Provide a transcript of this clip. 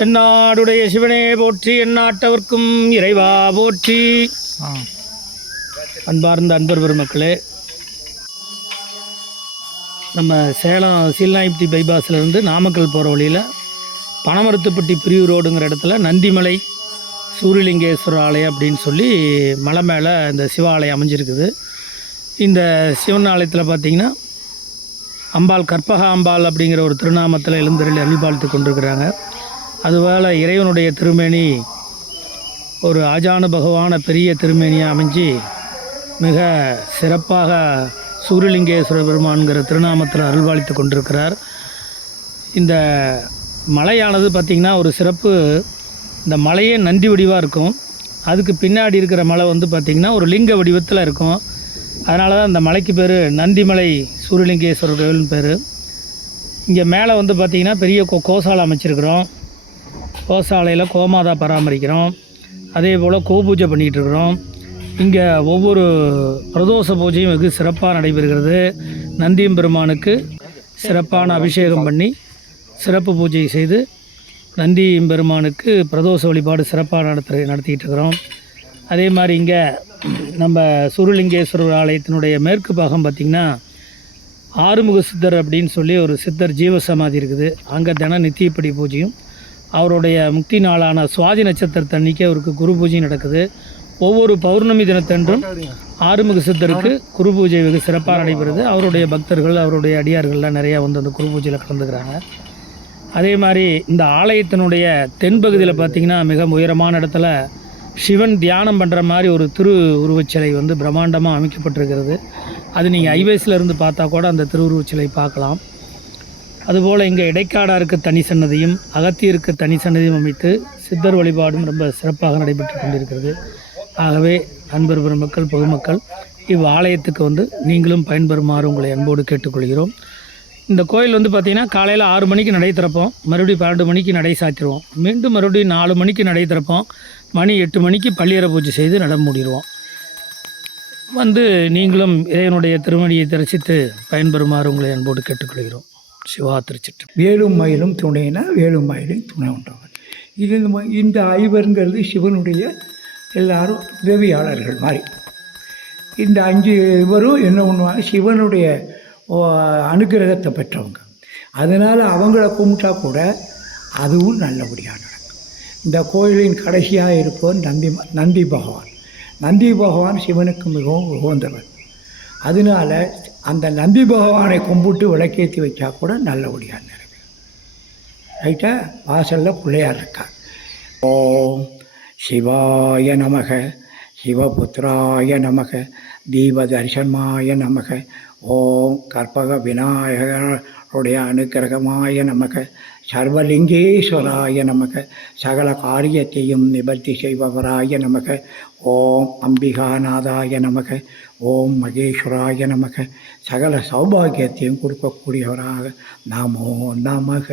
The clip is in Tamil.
தென்னாடுடைய சிவனே போற்றி எந்நாட்டவர்க்கும் இறைவா போற்றி. அன்பார்ந்த அன்பர் பெருமக்களே நம்ம சேலம் சீல்நாய்ப்பட்டி பைபாஸ்லேருந்து நாமக்கல் போகிற வழியில் பனமரத்துப்பட்டி பிரிவு ரோடுங்கிற இடத்துல நந்திமலை சூரியலிங்கேஸ்வரர் ஆலயம் அப்படின்னு சொல்லி மலை மேலே இந்த சிவாலயம் அமைஞ்சிருக்குது. இந்த சிவன் ஆலயத்தில் பார்த்திங்கன்னா அம்பாள் கற்பக அம்பாள் அப்படிங்கிற ஒரு திருநாமத்தில் எழுந்தருளி அருள்பாலித்து கொண்டிருக்கிறாங்க. அதுபோல் இறைவனுடைய திருமேனி ஒரு ஆஜானு பகவான பெரிய திருமேனியாக அமைஞ்சு மிக சிறப்பாக சூரியலிங்கேஸ்வர பெருமான்கிற திருநாமத்தில் அருள்வாளித்து கொண்டிருக்கிறார். இந்த மலையானது பார்த்திங்கன்னா ஒரு சிறப்பு. இந்த மலையே நந்தி வடிவாக இருக்கும். அதுக்கு பின்னாடி இருக்கிற மலை வந்து பார்த்திங்கன்னா ஒரு லிங்க வடிவத்தில் இருக்கும். அதனால தான் இந்த மலைக்கு பேர் நந்திமலை சூரியலிங்கேஸ்வரர் கோவில்னு பேர். இங்கே மேலே வந்து பார்த்திங்கன்னா பெரிய கோ கோசாலை அமைச்சிருக்கிறோம். கோசாலையில் கோமாதா பராமரிக்கிறோம். அதே போல் கோபூஜை பண்ணிகிட்ருக்குறோம் இங்கே ஒவ்வொரு பிரதோஷ பூஜையும் வெகு சிறப்பாக நடைபெறுகிறது. நந்தியம் பெருமானுக்கு சிறப்பான அபிஷேகம் பண்ணி சிறப்பு பூஜை செய்து நந்தி பெருமானுக்கு பிரதோஷ வழிபாடு சிறப்பாக நடத்து நடத்திக்கிட்டு இருக்கிறோம் அதே மாதிரி இங்கே நம்ம சுருலிங்கேஸ்வரர் ஆலயத்தினுடைய மேற்கு பாகம் பார்த்திங்கன்னா ஆறுமுக சித்தர் அப்படின்னு சொல்லி ஒரு சித்தர் ஜீவசமாதி இருக்குது. அங்கே தினம் நித்தியப்படி பூஜையும் அவருடைய முக்தி நாளான சுவாதி நட்சத்திரத்தன்னைக்கு அவருக்கு குரு பூஜை நடக்குது. ஒவ்வொரு பௌர்ணமி தினத்தன்றும் ஆறுமுக சித்தருக்கு குரு பூஜை வெகு சிறப்பாக நடைபெறுது. அவருடைய பக்தர்கள் அவருடைய அடியார்கள்லாம் நிறையா வந்து அந்த குரு பூஜையில் கலந்துக்கிறாங்க. அதே மாதிரி இந்த ஆலயத்தினுடைய தென்பகுதியில் பார்த்திங்கன்னா மிக உயரமான இடத்துல சிவன் தியானம் பண்ணுற மாதிரி ஒரு திரு உருவச்சிலை வந்து பிரம்மாண்டமாக அமைக்கப்பட்டிருக்கிறது. அது நீங்கள் ஐவேஸில் இருந்து பார்த்தா கூட அந்த திருவுருவச்சிலை பார்க்கலாம். அதுபோல் இங்கே இடைக்காடாருக்கு தனி சன்னதியும் அகத்தியருக்கு தனி சன்னதியும் அமைத்து சித்தர் வழிபாடும் ரொம்ப சிறப்பாக நடைபெற்று கொண்டிருக்கிறது. ஆகவே அன்பர் பெருமக்கள் பொதுமக்கள் இவ் ஆலயத்துக்கு வந்து நீங்களும் பயன்பெறுமாறு உங்களை அன்போடு கேட்டுக்கொள்கிறோம். இந்த கோயில் வந்து பார்த்திங்கன்னா காலையில் ஆறு மணிக்கு நடை திறப்போம். மறுபடியும் பன்னெண்டு மணிக்கு நடை சாத்திடுவோம். மீண்டும் மறுபடியும் நாலு மணிக்கு நடை திறப்போம். மணி எட்டு மணிக்கு பள்ளியறை பூஜை செய்து நட மூடிடுவோம். வந்து நீங்களும் இறைவனுடைய திருமணியை தரிசித்து பயன்பெறுமாறு உங்களை அன்போடு கேட்டுக்கொள்கிறோம். சிவா திருச்சிட்டு. வேலும் மயிலும் துணைனா வேலும் மயிலும் துணை உண்டவன். இது இந்த இந்த ஐவருங்கிறது சிவனுடைய எல்லாரும் உதவியாளர்கள் மாதிரி. இந்த அஞ்சு இவரும் என்ன பண்ணுவாங்க? சிவனுடைய ஓ, அனுக்கிரகத்தை பெற்றவங்க. அதனால் அவங்கள கும்பிட்டா கூட அதுவும் நல்லபடியாக நடக்கும். இந்த கோயிலின் கடைசியாக இருப்பவர் நந்தி நந்தி பகவான். நந்தி பகவான் சிவனுக்கு மிகவும் உகந்தவர். அதனால அந்த நந்தி பகவானை கும்பிட்டு விளக்கேற்றி வச்சா கூட நல்லபடியாக நடக்கும். ரைட்டா வாசலில் பிள்ளையார் இருக்கார். ஓம் சிவாய நமக சிவபுத்திராய நமக தீப தரிசனமாய நமக ஓம் கற்பக விநாயகருடைய அனுக்கிரகமாய நமக சர்வலிங்கேஸ்வராய நமக. சகல காரியத்தையும் நிவர்த்தி செய்பவராய நமக. ஓம் அம்பிகாநாதாய நமக. ஓம் மகேஸ்வராய நமக. சகல சௌபாகியத்தையும் கொடுக்கக்கூடியவராக. நமோ நமக.